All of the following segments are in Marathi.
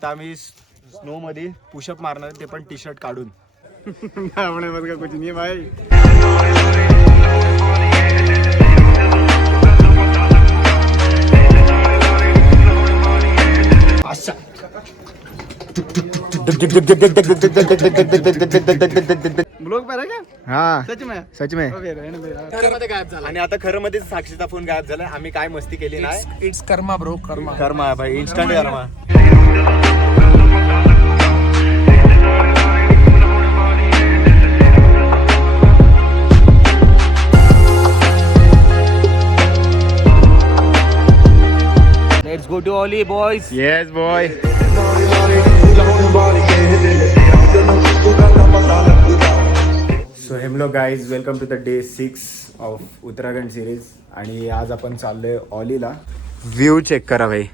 आता आम्ही स्नो मध्ये पुशअप मारणार, ते पण टी शर्ट काढून. कुछ नहीं भाई. ब्लॉग पाहिला का? हाँ सच में. आणि आता खरं मध्ये साक्षीचा फोन गायब झाला. आम्ही काय मस्ती केली नाही. It's Karma bro, karma. Karma भाई, instant karma. Let's go to ollie boys. Yes boy. So hello guys, welcome to the day 6 of Uttarakhand series. आणि आज आपण चाललोय ऑलीला. व्ह्यू चेक करा भाई.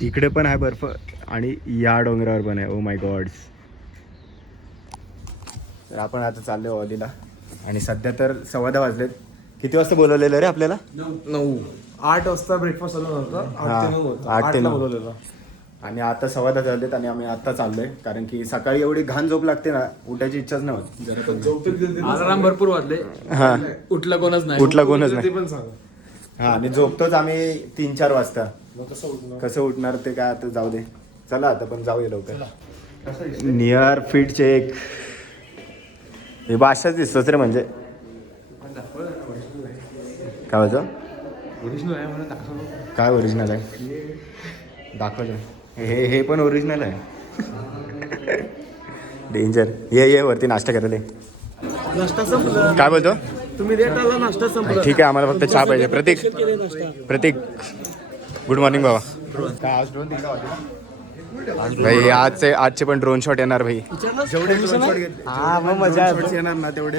तिकडे पण आहे बर्फ आणि या डोंगरावर पण आहे. Oh my God's. तर आपण आता चाललोय ऑलीला आणि सध्या तर 10:15 वाजलेत. किती वाजता बोलवलेलं रे आपल्याला? 8 वाजता ब्रेकफास्ट चालू होतं. 8 ते 9 आणि आता 10:15 झालेत आणि आम्ही आता चाललोय. कारण की सकाळी एवढी घाण झोप लागते ना, उठायची इच्छाच नाही होत. अलाराम भरपूर वाजले. हा, उठला कोणच नाही. नाही. हा, आणि झोपतोच आम्ही 3-4 वाजता. कसं उठणार ते काय, आता जाऊ दे. चला आता पण जाऊया लवकर. Near fit check. हे बादशाच दिसतोच रे. म्हणजे काय होतं? काय ओरिजिनल आहे दाखवलं. हे पण ओरिजिनल आहे. डेंजर. ये वरती नाश्ता करायला. नाश्ता संपला. काय बोलतो? तुम्ही लेट आला, नाश्ता संपला. ठीक आहे, आम्हाला फक्त चहा पाहिजे. प्रतीक गुड मॉर्निंग बाबा. काय आज ड्रोन भाई? आजचे पण ड्रोन शॉट येणार भाई. जेवढे ड्रोन शॉट घेतले मजा येणार ना तेवढे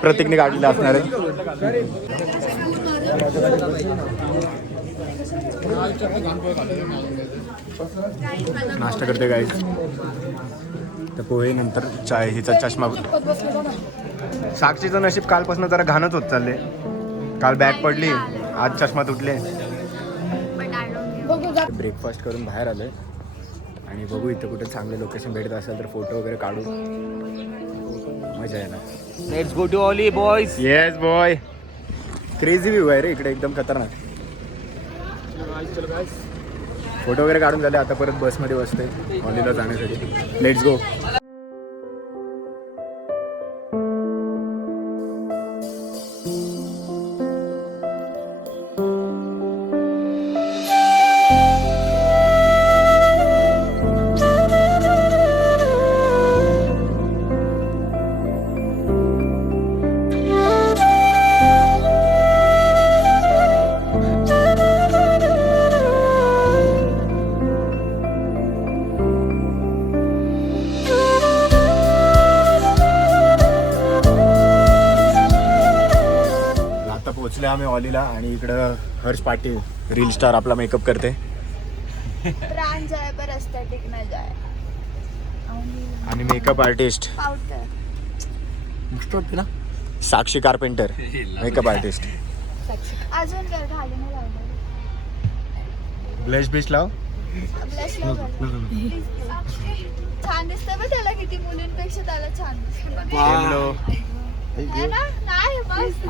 प्रतीकने काढले असणार आहे. नाश्ता करते गाईज. तर पोहे नंतर चाय. हिचा चष्मा. साक्षीचं नशीब कालपासून जरा घाणच होत चालले. काल बॅग पडली, आज चष्मा तुटले. ब्रेकफास्ट करून बाहेर आलोय आणि बघू इथं कुठे चांगलं लोकेशन भेटत असेल तर फोटो वगैरे काढू. मजा येणार. Let's go to ollie boys. Yes boy. Crazy view आहे रे इकडे, एकदम खतरनाक. फोटो वगैरे काढून झाले. आता परत बसमध्ये बसते ऑलीला जाण्यासाठी. Let's go. पोचले आम्ही ऑलीला आणि इकडं हर्ष पाटील रील स्टार आपला मेकअप करते. आणि मेकअप आर्टिस्ट मस्त वाटते ना. साक्षी कारपेंटर मेकअप आर्टिस्ट. अजून काय घालून लावलं. ब्लश बिश लाव. छान दिसतं बघ त्याला. किती मुलींपेक्षा त्याला छान दिसतं. हॅलो. है ना? नाही मस्त.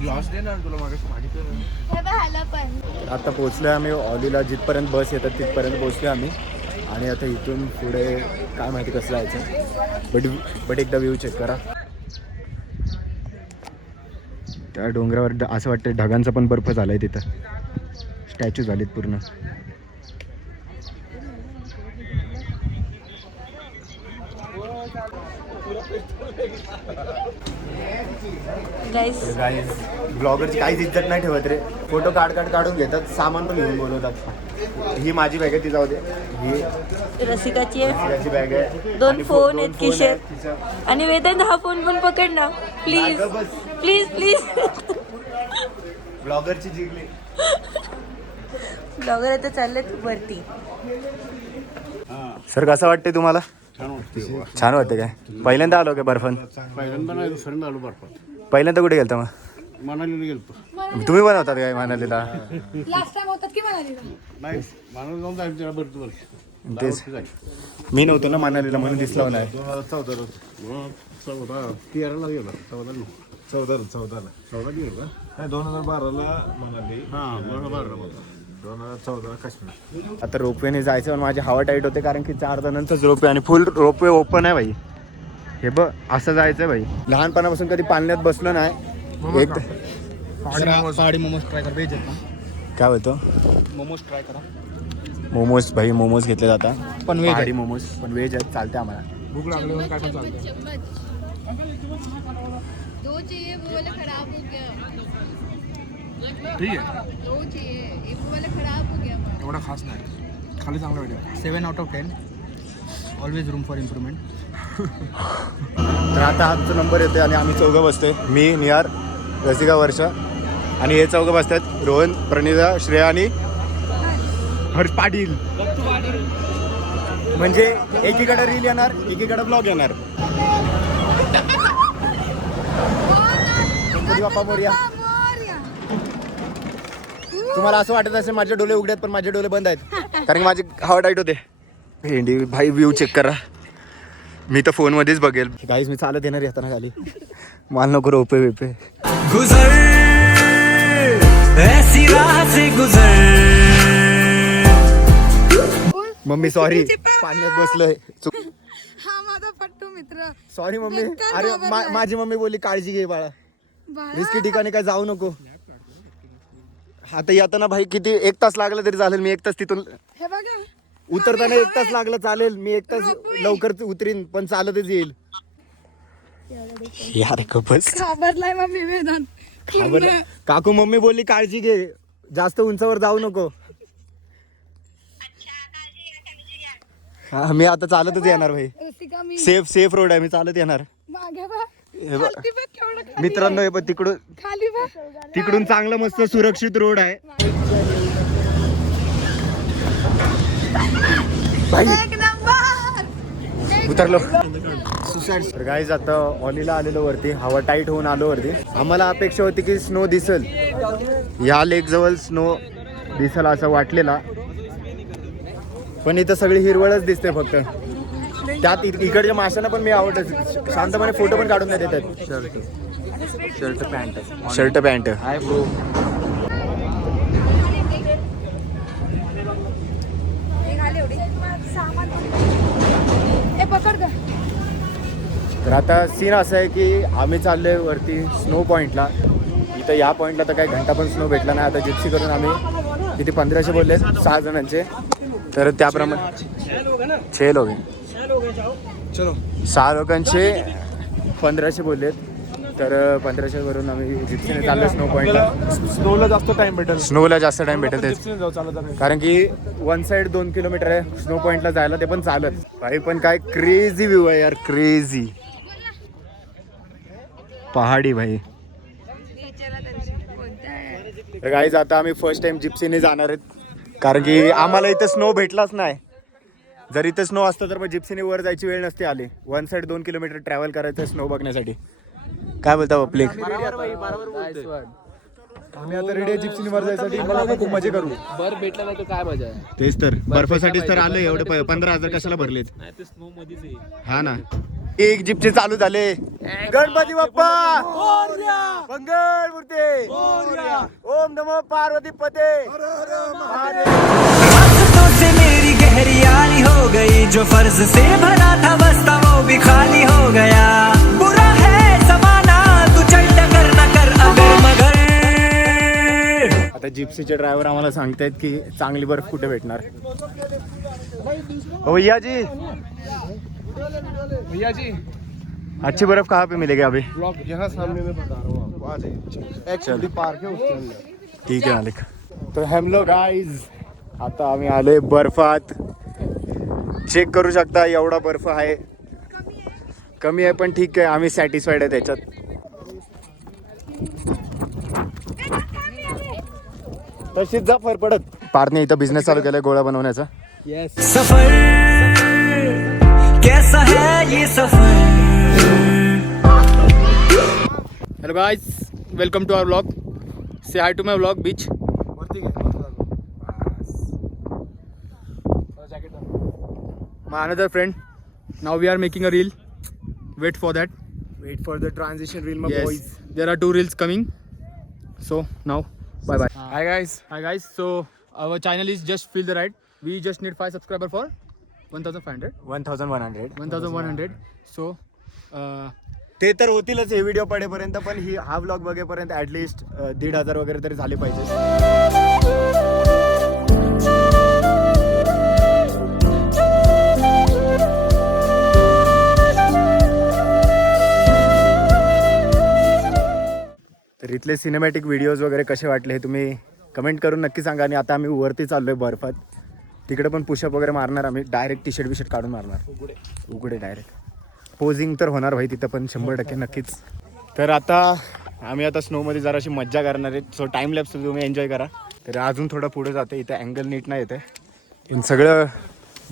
ग्लास दे ना तुला मागाशी मागितलं. हे बघ ह्याला पण. आता पोचलोय आम्ही ऑलीला. जिथपर्यंत बस येतात तिथपर्यंत पोचलोय आम्ही. आणि आता इथून पुढे काय माहिती कसं जायचं. बट एकदा व्ह्यू चेक करा. त्या डोंगरावर असं वाटतं ढगांचा पण बर्फ झालाय तिथं. स्टॅच्यू झालेत पूर्ण. गाईज ब्लॉगरची काहीच इज्जत नाही ठेवत रे. फोटो काढून घेतात. सामान पण घेऊन बोलवतात. ही माझी बॅग आहे, ती जाऊ दे. ही रसिकाची आहे. बॅग आहे. 2 फोन आहेत खिशात. आणि वेदांत हा फोन पण पकड ना प्लीज. प्लीज ब्लॉगरची जिंकली. ब्लॉगर आता चाललेत वरती. सर कसं वाटते तुम्हाला? छान वाटते काय? पहिल्यांदा आलो काय बर्फान? पहिल्यांदा नाही, दुसऱ्यांदा आलो बर्फात. पहिल्यांदा कुठे गेलता मग? मनालीला गेलतो. तुम्ही बनवतात काय मनालीला? लास्ट टाइम होतात की म्हणाली तेच मी नव्हतो ना मनालीला म्हणून दिसला नाही. 2012ला म्हणाली. 2014 काश्मीर. आता रोपवेने जायचं पण माझी हवा टाईट होते कारण की 4 जणांचाच रोपवे आणि फुल रोपवे ओपन आहे भाई. हे बघ असं जायचंय भाई. लहानपणापासून कधी पाळण्यात बसलो नाही. एक पहाडी मोमोज ट्राय कर भेज काय होतं मोमोज ट्राय करा. मोमोज भाई मोमोज घेतले जातात पण व्हेज पहाडी मोमोज पण व्हेज आहेत चालते आम्हाला. भूक लागल्यावर काय पण चालतं. दो चाहिए वो वाला खराब हो गया. ठीक आहे दो चाहिए एक वो वाला खराब हो गया. एवढा खास नाही खाली चांगला video 7 out of 10 always room for improvement. तर आता आमचा नंबर येते आणि आम्ही चौघं बसतोय. मी निहार रसिका वर्षा आणि हे चौघं बसतात रोहन प्रणिता श्रेया आणि हर्ष पाटील. म्हणजे एकीकडे रील येणार एकीकडे ब्लॉग येणार. गणपती बाप्पा मोरया. तुम्हाला असं वाटत असेल माझे डोळे उघडे आहेत पण माझे डोळे बंद आहेत कारण की माझी हवा टाईट होते. भेंडी भाई व्ह्यू चेक करा. मी तर फोनमध्येच बघेल. काहीच मी चालत येणार येताना खाली. माल नको रोपे वेपे. गुजर ऐसी राह से गुजर. मम्मी सॉरी पाण्यात बसलोय. हा माझा पट्टू मित्र. Sorry mummy. बेकार अरे घाबरलाय. माझी मम्मी बोलली काळजी घे बाळा. रिस्की ठिकाणी काय जाऊ नको. आता येताना भाई किती 1 तास लागला तरी चालेल. मी 1 तास तिथून हे बघा उतरताना 1 तास लागला चालेल. मी 1 तास लवकर उतरीन पण चालतच येईल. यार बस घाबरलाय मम्मी वेदांत. खबर काकू मम्मी बोलली काळजी घे जास्त उंचावर जाऊ नको. हा मी आता चालतच येणार भाई. रसिका मी सेफ रोड आहे. मी चालत येणार. मागे बघ. हे बघ खाली बघ केवढं खाली मित्रांनो हे बघ तिकडून खाली बघ. तिकडून चांगलं मस्त सुरक्षित रोड आहे. भाई एक नंबर. उतरलो. तर गाईज आता ऑलीला आलेलो वरती. हवा टाईट होऊन आलो वरती. आम्हाला अपेक्षा होती की स्नो दिसल. या लेक जवळ स्नो दिसल असं वाटलेला पण इथं सगळी हिरवळच दिसते फक्त. त्यात इकडच्या माशांना पण मी आवडत शांतपणे फोटो पण काढून नाही देतात. Shirt pant hi bro. हे पकड गं. तर आता सीन असं आहे की आम्ही चाललोय वरती स्नो पॉईंटला. इथं या पॉईंटला तर काही घंटा पण स्नो भेटला नाही. आता जिप्सी करून आम्ही किती 1500 बोलले 6 जणांचे. तर त्याप्रमाणे 6 लोक चलो 6 लोकांचे 1500 बोललेत. तर 1500 वरून आम्ही जिप्सीने चाललो स्नो पॉईंटला. स्नोला जास्त टाइम भेटेल. स्नोला जास्त टाइम भेटेल तेच जाऊ चालत. कारण की वन साइड 2 किलोमीटर आहे स्नो पॉईंटला जायला ते पण चालत. भाई पण काय क्रेझी व्ह्यू आहे यार. क्रेझी पहाडी भाई. तर गाईज आता आम्ही फर्स्ट टाइम जिप्सीने जाणार आहेत कारण की आम्हाला इथं स्नो भेटलाच नाही. जर इथं स्नो असतं तर मग जिप्सीने वर जायची वेळ नसती आली. वन साइड 2 किलोमीटर ट्रॅव्हल करायचं स्नो बघण्यासाठी. काय बोलता पब्लिक? आम्ही आता रेडी आहे जिप्सीने वर जायसाठी. मला आपण खूप मजा करू. बर्फ भेटला नाही तर काय मजा आहे. तेच तर बर्फासाठीच तर आलं. एवढं 15,000 कशाला भरलेत. स्नो मध्येच आहे. हा ना. एक जिप्सी चालू झाले. गणपती बाप्पा मंगल मूर्ती. ओम नमो पार्वती पते. रास्तों से मेरी गहरी यारी हो गई. जो फर्ज से भरा था बस्ता वो भी खाली हो गया. बुरा है जमाना तू चल टकर न कर अगर मगर. आता जिप्सीचे ड्रायव्हर आम्हाला सांगतायत की चांगली बर्फ कुठे भेटणार. ओ भैया जी भैया जी अच्छी बर्फ कहाँ पे मिलेगी अभी? ब्लॉग यहाँ सामने में बता रहा हूँ आपको. वहाँ से एक्चुअली पार्क है उसके अंदर. ठीक आहे मालिक. तर हम लोग गाईज आता आम्ही आलोय बर्फात. चेक करू शकता एवढा बर्फ आहे. कमी आहे पण ठीक आहे. आम्ही सॅटिस्फाईड आहे त्याच्यात. तशीच जा फरफडत. पार्थने इथं बिझनेस चालू केलाय गोळा बनवण्याचा. सफर कैसा है ये सफर. Hello guys welcome to our blog. Say hi to my vlog beach. My another friend. Now we are making a reel. Wait for that. Wait for the transition reel मग Yes. Boys. There are 2 reels coming. So now, bye bye. Hi guys. Hi guys. So our channel is just feel the ride. We just need 5 subscribers for 1,500. 1100. 1,100. So ते तर होतीलच हे व्हिडिओ पडेपर्यंत, पण हा व्लॉग बघेपर्यंत ऍटलिस्ट 1,500 वगैरे तरी झाले पाहिजे. तर इथले सिनेमॅटिक व्हिडिओज वगैरे कसे वाटले हे तुम्ही कमेंट करून नक्की सांगा. आणि आता आम्ही वरती चाललोय बर्फात, तिकडे पण पुशअप वगैरे मारणार आम्ही. डायरेक्ट टी शर्ट बिशर्ट काढून मारणार उघडे डायरेक्ट. पोझिंग तर होणार भाई तिथं पण 100% नक्कीच. तर आता आम्ही आता स्नोमध्ये जराशी मज्जा करणार आहे. सो टाईम लॅप्स तुम्ही एन्जॉय करा. तर अजून थोडं पुढे जाते, इथे अँगल नीट नाही येते. इन सगळं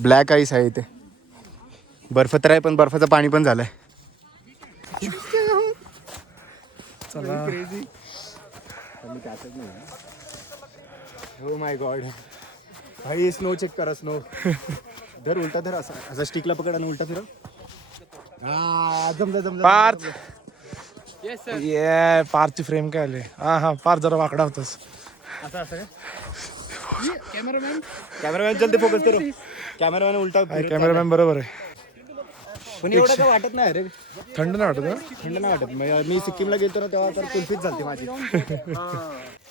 ब्लॅक आईस आहे इथे. बर्फ तर आहे पण बर्फाचं पाणी पण झालंय. हो माय गॉड भाई, स्नो चेक करा. स्नो धर, उलटा धर, असा स्टिकला पकड आणि उलटा फिरव. जमलं पार्थ. ये पार्थची फ्रेम काय आले. हा पार्थ जरा वाकडा होतास. कॅमेरामॅन जल्दी फोकस करू. कॅमेरामॅन उलटा फिरत कॅमेरामॅन बरोबर आहे. पण एवढं काय वाटत नाही रे. थंड नाही वाटत ना. थंड नाही वाटत. मी सिक्कीमला गेलो ना तेव्हा तर कुल्फीच झालती माझी.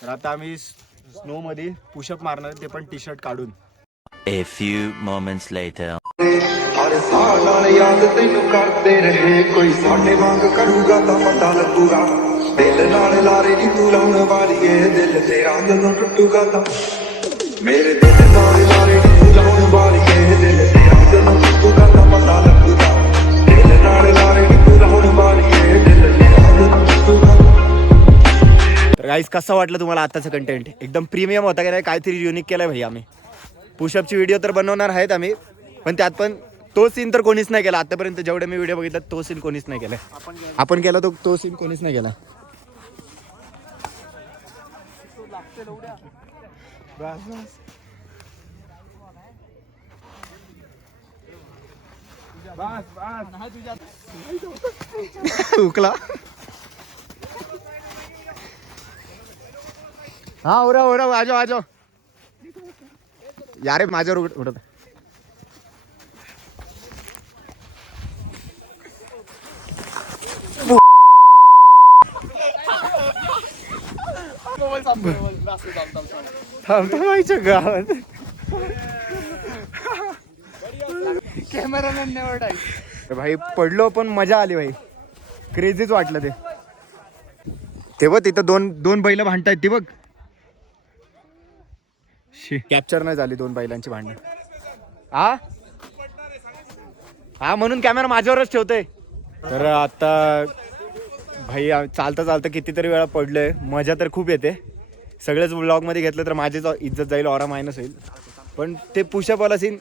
तर आता आम्ही स्नो मध्ये पुशअप मारणार, ते पण टी शर्ट काढून. A few moments later. हर साल नाल याद तैनू करते रहे, कोई साडे वांग करूगा तां पता लगूगा. दिल नाल लारे नी तू लाउण वाली ऐ, दिल तेरा जदों टुटूगा तां मेरे दिल नाल लारे नी तू लाउण वाली ऐ, दिल तेरा जदों टुटूगा तां पता लगूगा. दिल नाल लारे नी तू लाउण वाली ऐ, दिल तेरा जदों टुटूगा. तर गाईज कसं वाटलं तुम्हाला आताचं कंटेंट? एकदम प्रीमियम होता की नाही? काहीतरी युनिक केलंय भाई आम्ही. पुशअपची व्हिडिओ तर बनवणार आहेत आम्ही, पण त्यात पण तो सीन तर कोणीच नाही केला आतापर्यंत. जेवढे मी व्हिडिओ बघितला तो सीन कोणीच नाही केलाय. आपण केला तो सीन कोणीच नाही केला. उकला. हा ओरा आ जाओ. यारे माझ्यावर उडत. थांबवायच्या गावात कॅमेरामॅन नेवर डाय. भाई पडलो पण मजा आली भाई. क्रेझीच वाटलं ते. ते बघ तिथं दोन बैल भांडतायत. ती बघ कॅप्चर नाही झाली 2 बैलांची भांडणं. हा म्हणून कॅमेरा माझ्यावरच ठेवतोय. तर आता भाई चालता कितीतरी वेळा पडलोय. मजा तर खूप येते. सगळेच व्लॉगमध्ये घेतलं तर माझीच इज्जत जाईल, ऑरा मायनस होईल. पण ते पुशअपवाला सीन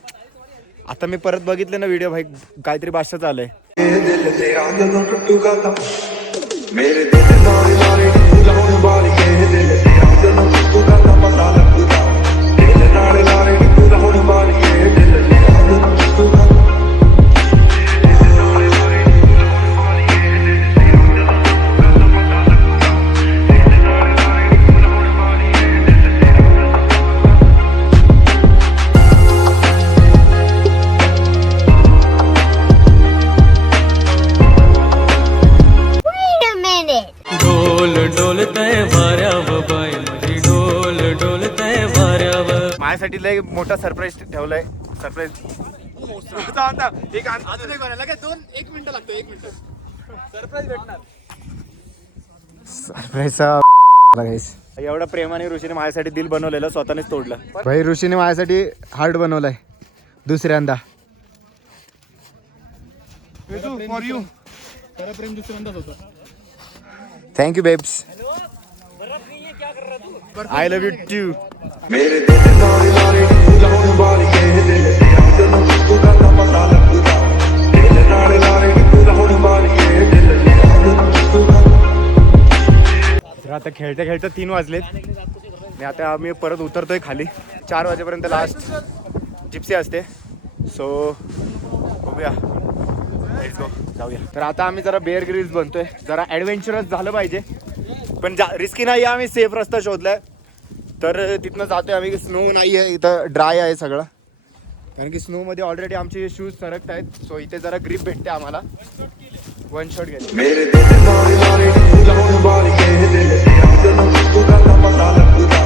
आता मी परत बघितले ना व्हिडिओ भाई, काहीतरी भाषा चालय. दिल तेरा जदों टुटूगा तां मेरे दिल नाल लारे नी तू लाउण वाली ऐ, दिल तेरा जदों टुटूगा तां पता लगूगा. दिल नाल लारे नी तू लाउण वाली ऐ, दिल तेरा जदों टुटूगा. माझ्यासाठी लय मोठा सरप्राईज ठेवलाय. सरप्राईज एवढा प्रेमाने ऋषीने माझ्यासाठी दिल बनवलेलं, स्वतःनेच तोडलं. भाई ऋषीने माझ्यासाठी हार्ट बनवलाय दुसऱ्यांदा. For you. खरं प्रेम दुसऱ्यांदाच होतं. Thank you babes. I love you too. मेरे दिल नाल लारे नी तू लाउण वाली ऐ, दिल तेरा जदों टुटूगा तां पता लगूगा. दिल नाल लारे नी तू लाउण वाली ऐ, दिल तेरा जदों टुटूगा. आता खेळता खेळता 3 वाजलेत आणि आता आम्ही परत उतरतोय खाली. 4 वाजेपर्यंत लास्ट जिप्सी असते. सो बघूया, लेट्स गो, जाऊया. तर आता आम्ही जरा बेअर ग्रिल्स बनतोय. जरा ॲडव्हेंचरस झालं पाहिजे पण रिस्की नाही आहे. आम्ही सेफ रस्ता शोधलाय तर तिथनं जातोय आम्ही. स्नो नाही आहे इथं, ड्राय आहे सगळं, कारण की स्नोमध्ये ऑलरेडी आमचे शूज सरकत आहेत. सो इथे जरा ग्रिप भेटते आम्हाला. 1 शॉट घ्यायचं. ਮੇਰੇ ਦਿਲ ਨਾਲ ਲਾਰੇ ਨੀ ਲਾਉਣ ਵਾਲੀਏ ਦਿਲ ਤੇਰਾ ਜਦੋਂ ਟੁੱਟੂਗਾ ਤਾਂ ਪਤਾ ਲੱਗੂਗਾ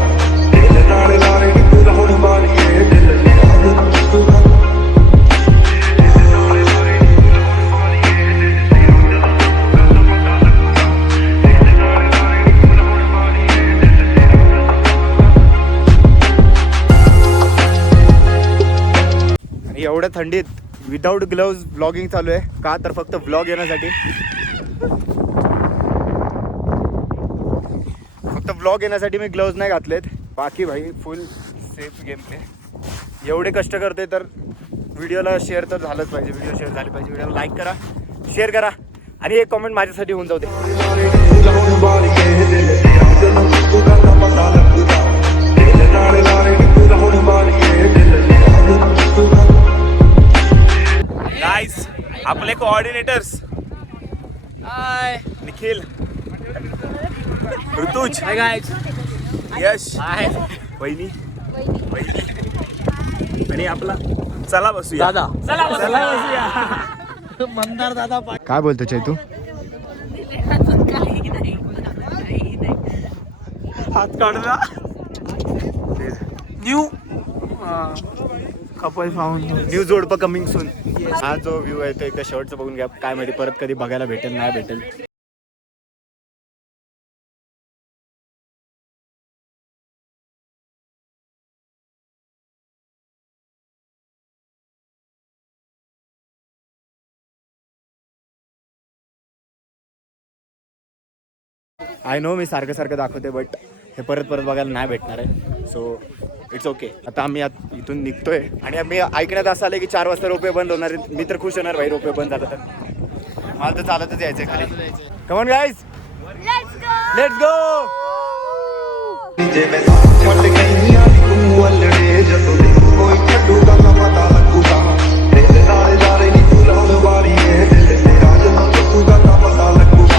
ਦਿਲ ਨਾਲ ਲਾਰੇ ਨੀ ਲਾਉਣ ਵਾਲੀਏ ਦਿਲ ਤੇਰਾ ਜਦੋਂ ਟੁੱਟੂਗਾ आणि एवढ्या थंडीत विदाऊट ग्लव्ज व्लॉगिंग चालू आहे. का तर फक्त व्लॉग येण्यासाठी, फक्त व्लॉग येण्यासाठी मी ग्लव्ज नाही घातलेत. बाकी भाई फुल सेफ गेम प्ले. एवढे कष्ट करते तर व्हिडिओला शेअर तर झालंच पाहिजे. व्हिडिओ शेअर झाली पाहिजे. व्हिडिओला लाईक करा, शेअर करा आणि एक कमेंट माझ्यासाठी होऊन जाऊ दे. ਲਾਰੇ ਨੀ ਲਾਉਣ ਵਾਲੀਏ ਦਿਲ ਤੇਰਾ ਜਦੋਂ ਟੁੱਟੂਗਾ ਤਾਂ ਪਤਾ ਲੱਗੂਗਾ ਦਿਲ ਨਾਲ ਲਾਰੇ ਨੀ ਲਾਉਣ ਵਾਲੀਏ ਦਿਲ ਤੇਰਾ ਜਦੋਂ ਟੁੱਟੂਗਾ. गाइस आपले कोऑर्डिनेटर्स हाय निखिल, ऋतुज, हाय गाइस, यश, हाय वहिनी, आणि आपला चला बसूया दादा, चला बसूया मंदार दादा. काय बोलतो चैतू? हात काढला. न्यू कपल फाउंड, न्यू जोडपं कमिंग सून. हा जो व्ह्यू आहे तो एकदा शेवटचा बघून घ्या. काय माहिती परत कधी बघायला भेटेल नाही भेटेल. आय नो मी सारखं सारखं दाखवते बट हे परत परत बघायला नाही भेटणार आहे. So it's okay. आता आम्ही इथून निघतोय आणि आम्ही ऐकण्यात असं आलं की 4 वाजता रोपे बंद होणार आहेत. मी तर खुश होणार भाई रोपे बंद झालं तर. मला तर चालतच यायचंय खाली. Come on guys, let's go. ਜਿਵੇਂ ਛੱਡ ਗਈਆਂ ਨੀ ਤੂੰ ਅਲੜੇ ਜਦੋਂ ਤੈਨੂੰ ਕੋਈ ਛੱਡੂਗਾ ਤਾਂ ਪਤਾ ਲੱਗੂਗਾ ਦਿਲ ਨਾਲ ਲਾਰੇ ਨੀ ਤੂੰ ਲਾਉਣ ਵਾਲੀਏ ਦਿਲ ਤੇਰਾ ਜਦੋਂ ਟੁੱਟੂਗਾ ਤਾਂ ਪਤਾ ਲੱਗੂਗਾ.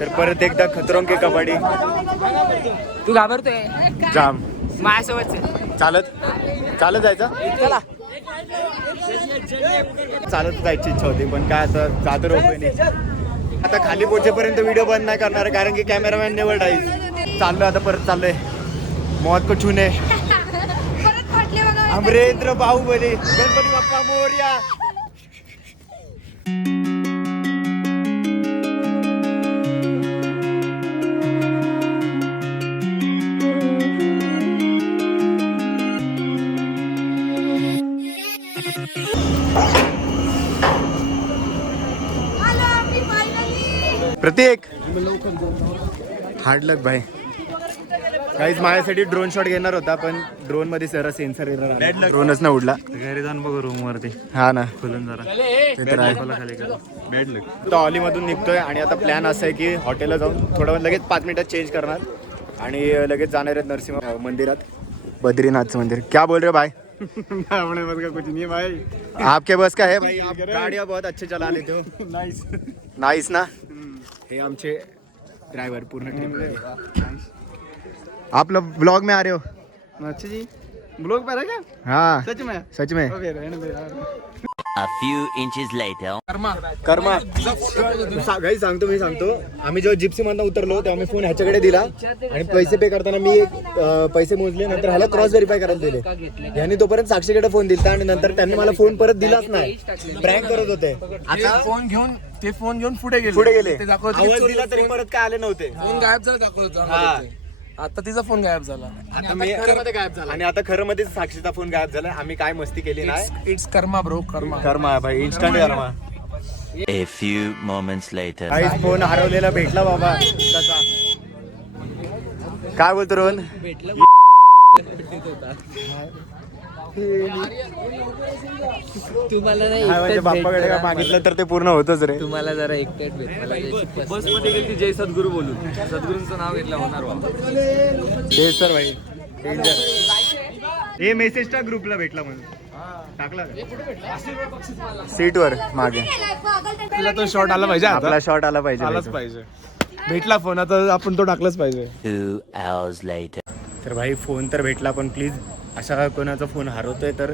तर परत एकदा खतरों के कबड्डी. तू घाबरतोय जाम माझ्यासोबत चालत चालत जायचं. चला. चालत जायची इच्छा होती पण काय आता जातो रोपवेने. आता खाली पोहोचेपर्यंत व्हिडिओ बंद नाही करणार आहे कारण की कॅमेरामॅन नेवर डाईज. चाललोय आता परत चाललोय मौत को छूने. परत फाटले बघा. अमरेंद्र बाहुबली, गणपती बाप्पा मोरया. आलो आम्ही फायनली. प्रतीक हार्ड लक भाई. काहीच माझ्यासाठी ड्रोन शॉट घेणार होता पण ड्रोन मध्ये जरा सेन्सर ड्रोनच ना उडला. घरी जाऊन बघू रूम वरती हा ना, खोलून जरा ते तर आहे. खाली बॅड लक. तर ऑलीमधून निघतोय आणि आता प्लॅन असा आहे की हॉटेलला जाऊन थोडं लगेच 5 मिनिटात चेंज करणार आणि लगेच जाणार आहेत नरसिंह मंदिरात, बद्रीनाथचं मंदिर. क्या बोल रहे हो भाई? अपने बस का कुछ नहीं है भाई. आपके बस का है भाई, आप गाड़ियाँ बहुत अच्छे चला लेते हो. नाइस नाइस ना. हे आमचे ड्राइवर पूर्ण ट्रिप. आप लोग ब्लॉग में आ रहे हो? अच्छा जी, ब्लॉग पर है क्या? हाँ सच में? सच में. ओके, रहने दो यार. A few inches later. कर्मा काही सांगतो मी सांगतो. आम्ही जेव्हा जिप्सी मधनं उतरलो तेव्हा मी फोन ह्याच्याकडे दिला आणि पैसे पे करताना मी पैसे मोजले. नंतर ह्याला क्रॉस व्हेरीफाय करायला दिले. यांनी तोपर्यंत साक्षीकडे फोन दिला आणि नंतर त्यांनी मला फोन परत दिलाच नाही. प्रँक करत होते. आता फोन घेऊन पुढे गेले. ते दाखवत आवाज दिला तरी परत काय आले नव्हते. फोन गायब झाला दाखवत. हा. आता तिचा फोन गायब झाला. आता मी गायब झाला आणि आता खरं मध्ये साक्षीचा फोन गायब झाला. आम्ही काय मस्ती केली नाही. It's Karma bro, karma. Karma भाई, instant Karma. A few moments later. काहीच फोन हरवलेला भेटला बाबा. कसा काय बोलतो रोहन? तुम्हाला नाही हा, म्हणजे बाप्पाकडे काय मागितलं तर ते पूर्ण होतच रे. तुम्हाला जरा एकट्यात भेट मला बस मध्ये गेली जय सद्गुरू बोलून सद्गुरूंचं नाव घेतलं होणार ते सर भाई डेंजर. हे मेसेजच्या ग्रुपला भेटला म्हणून टाकला सीटवर मागे. तुला तो शॉट आला पाहिजे आपला शॉट आला पाहिजे. आलाच पाहिजे. भेटला फोन आता आपण तो टाकलाच पाहिजे. तर भाई फोन तर भेटला पण प्लीज अशा कोणाचा फोन हरवतोय तर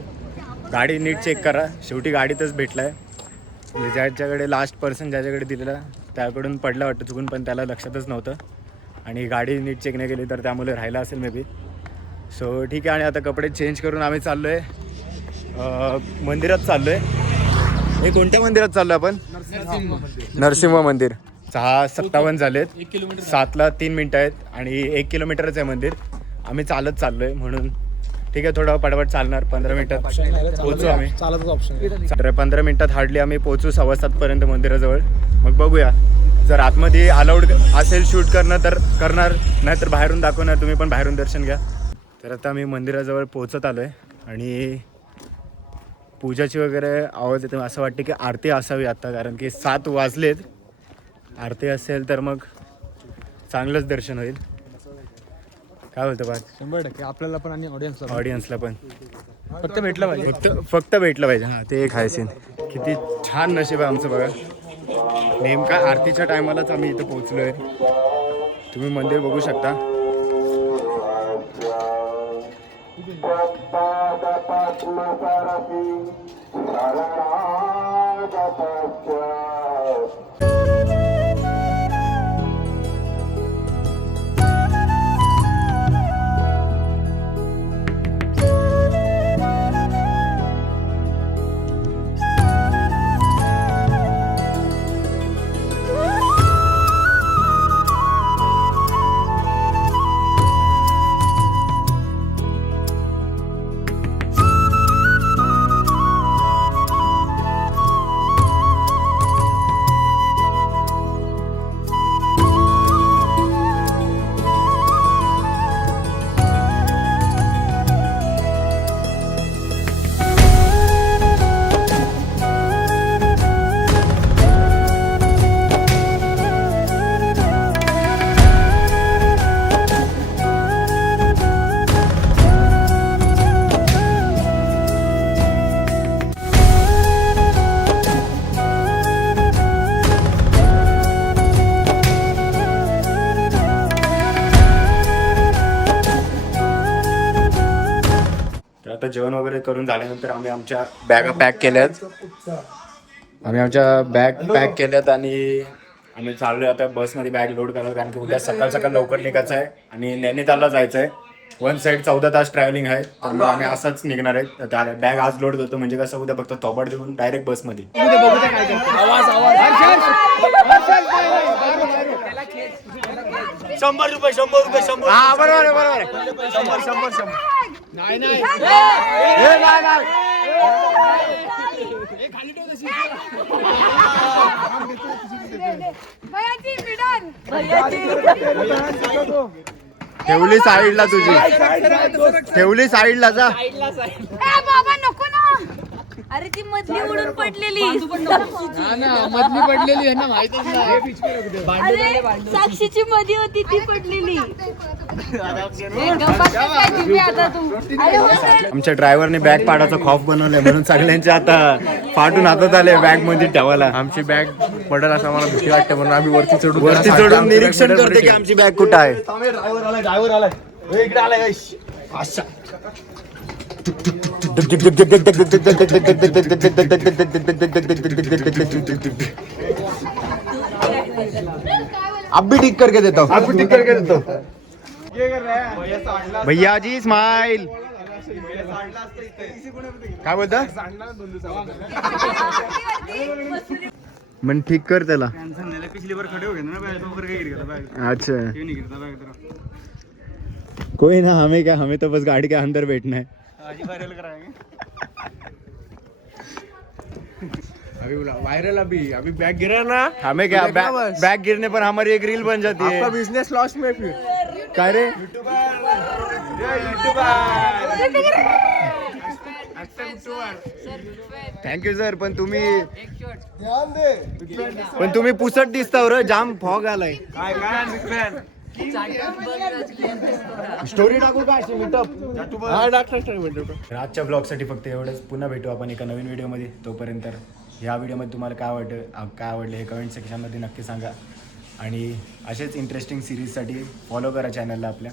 गाडी नीट चेक करा. शेवटी गाडीतच भेटलाय. म्हणजे ज्याच्याकडे लास्ट पर्सन ज्याच्याकडे दिलेला त्याकडून पडला वाटतं चुकून पण त्याला लक्षातच नव्हतं आणि गाडी नीट चेक नाही केली तर त्यामुळे राहिला असेल मे बी. सो ठीक आहे. आणि आता कपडे चेंज करून आम्ही चाललो आहे मंदिरात चाललो आहे. हे कोणत्या मंदिरात चाललो आपण? नरसिंह मंदिर. 6:57 झालेत. 7ला 3 मिनटं आहेत आणि 1 किलोमीटरच आहे मंदिर. आम्ही चालत चाललो आहे म्हणून ठीक आहे थोडं पटापट चालणार. 15 मिनटात पोहोचू आम्ही. चालतच ऑप्शन. तर 15 मिनटात हार्डली आम्ही पोहोचू 7:15 मंदिराजवळ. मग बघूया जर आतमध्ये अलाउड असेल शूट करणं तर करणार नाही तर बाहेरून दाखवणार. तुम्ही पण बाहेरून दर्शन घ्या. तर आता आम्ही मंदिराजवळ पोहोचत आलो आहे आणि पूजाची वगैरे आवाज येते. असं वाटते की आरती असावी आत्ता कारण की 7 वाजलेत. आरती असेल तर मग चांगलंच दर्शन होईल. काय बोलतो बा? 100% आपल्याला पण आणि ऑडियन्सला पण फक्त भेटलं पाहिजे. फक्त भेटलं पाहिजे. हां ते एक आहे सीन. किती छान नशीब आहे आमचं बघा. नेमका आरतीच्या टायमालाच आम्ही इथं पोहोचलो आहे. तुम्ही मंदिर बघू शकता. आता जेवण वगैरे करून झाल्यानंतर आम्ही आमच्या बॅगा पॅक केल्यात. आणि आम्ही चाललोय आता बसमध्ये बॅग लोड करायला कारण की उद्या सकाळ लवकर निघायचं आहे आणि नैनितालला जायचं आहे. 1 साईड 14 तास ट्रॅव्हलिंग आहे तर मग आम्ही असंच निघणार आहे. त्या बॅग आज लोड करतो म्हणजे कसं उद्या फक्त थोबाड देऊन डायरेक्ट बसमध्ये. ₹100 हा बरोबर. 100 नाही ठेवली साईडला तुझी. ठेवली साईडला जा. बाबा नको ना. अरे ती मधली उडून पडलेली. मधली पडलेली आहे ना माहितच नाही. अरे साक्षीची मध्ये होती ती पडलेली. आमच्या ड्रायव्हरने बॅग पाडायचा खॉफ बनवलाय म्हणून सगळ्यांचे आता पाठून हातात आले बॅग मध्ये ठेवायला. आमची बॅग पडेल असं आम्हाला भीती वाटते म्हणून आम्ही वरती चढून निरीक्षण करते की आमची बॅग कुठं आहे. अब भी ठीक करके देता हूँ. भैया जी स्माइल. काय बोलता मन ठीक कर त्याला. अच्छा कोई ना हमें क्या, हमें तो बस गाड़ी के अंदर बैठना है. अभी वायरल अभी बैग गिरा ना. हमें क्या बैग गिरने पर हमारी एक रील बन जाती है. बिजनेस लॉस में फिर काय रे थँक्यू सर. पण तुम्ही पुसट दिसता रे, जाम फॉग आलाय. स्टोरी टाकू का अशी मीटअप? आजच्या ब्लॉगसाठी फक्त एवढंच. पुन्हा भेटू आपण एका नवीन व्हिडिओमध्ये. तोपर्यंत ह्या व्हिडिओमध्ये तुम्हाला काय आवडलं हे कमेंट सेक्शनमध्ये नक्की सांगा. आणि असेच इंटरेस्टिंग सिरीजसाठी फॉलो करा चॅनलला आपल्या.